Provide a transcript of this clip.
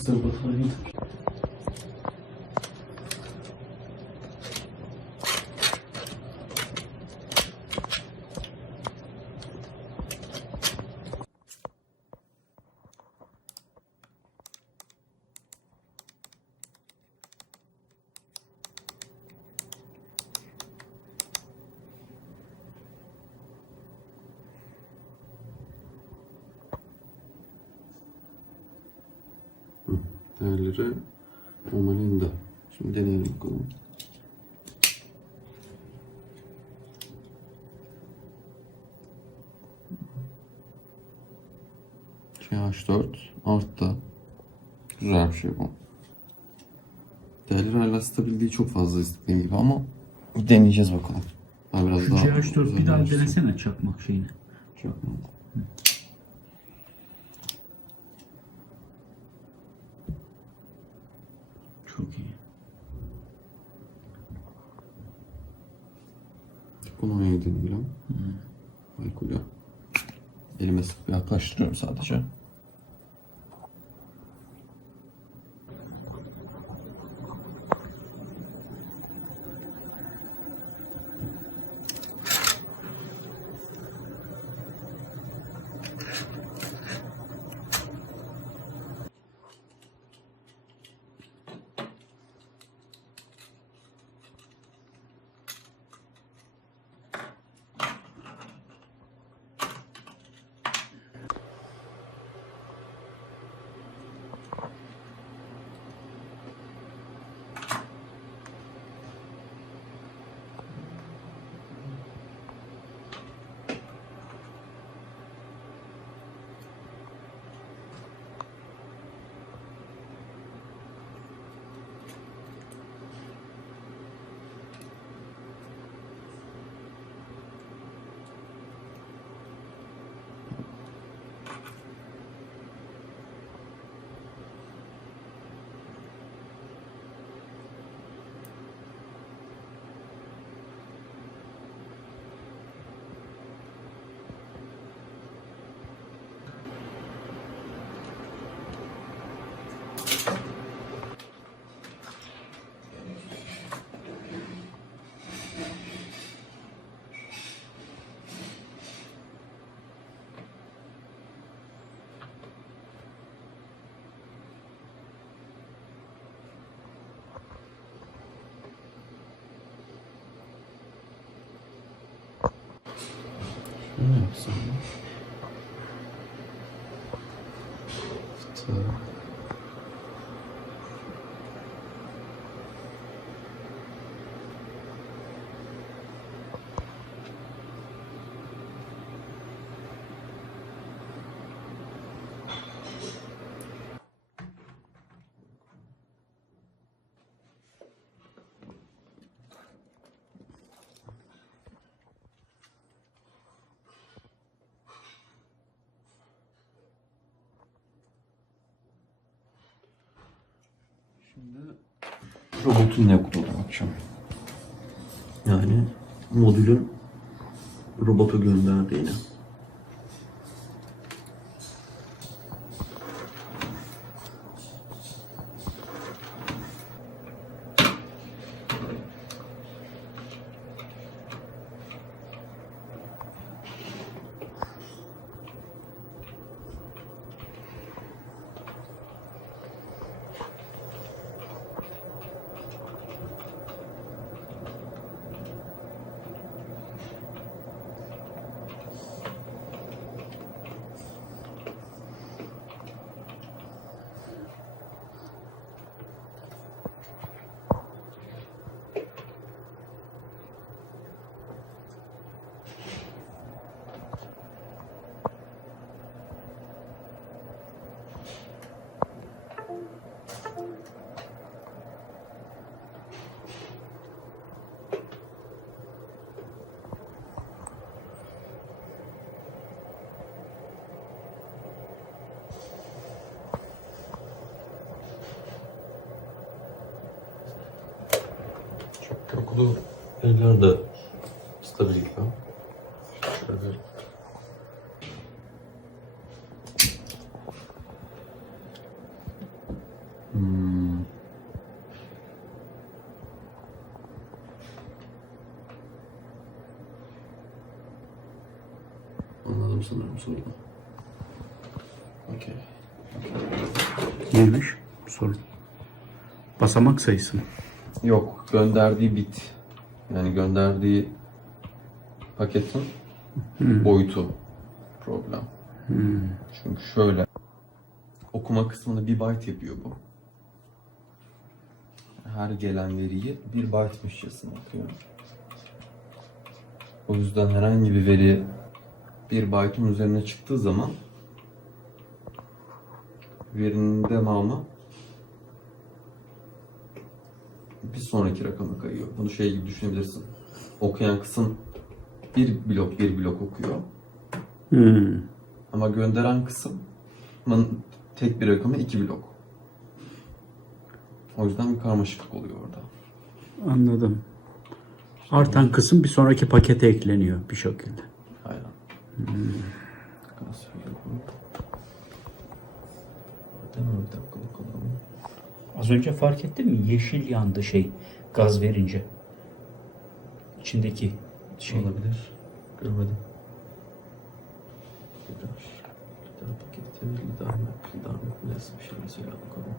kısa robotu. Değerleri normalinde. Şimdi deneyelim bakalım. KH4 arttı. Güzel bir şey bu. Değerleri hala stabil değil, çok fazla istediğim gibi ama deneyeceğiz bakalım. Daha biraz Şu daha CH4 bir daha denesene çakmak şeyini. Çakmak. Çok iyi. Bunu iyi deneyelim. Alkolü. Elime sık bir yaklaştırıyorum sadece. Ne yapsam? İşte. Şimdi robotun ne olduğuna bakacağım. Yani modülün robota gönderdiğini. Korkulu eller de stabil gidiyor. Şöyle. anladım sanırım sorunu. Okey. Neymiş sorun? Basamak sayısı mı? Yok, gönderdiği bit. Yani gönderdiği paketin boyutu problem. Çünkü şöyle okuma kısmını 1 byte yapıyor bu. Her gelen veriyi 1 byte'mışçasına okuyor. O yüzden herhangi bir veri 1 byte'ın üzerine çıktığı zaman verinin devamı bir sonraki rakama kayıyor. Bunu şey gibi düşünebilirsin. Okuyan kısım bir blok okuyor. Ama gönderen kısmın tek bir rakamı 2 blok. O yüzden bir karmaşıklık oluyor orada. Anladım. Artan kısım bir sonraki pakete ekleniyor bir şekilde. Aynen. Nasıl yapalım? Tamam, bir dakika bakalım. Az önce fark ettin mi? Yeşil yandı gaz verince. İçindeki Olabilir. Görmedim. Bir daha paketi temizliği devam et. Nasıl bir şey mesela bakalım.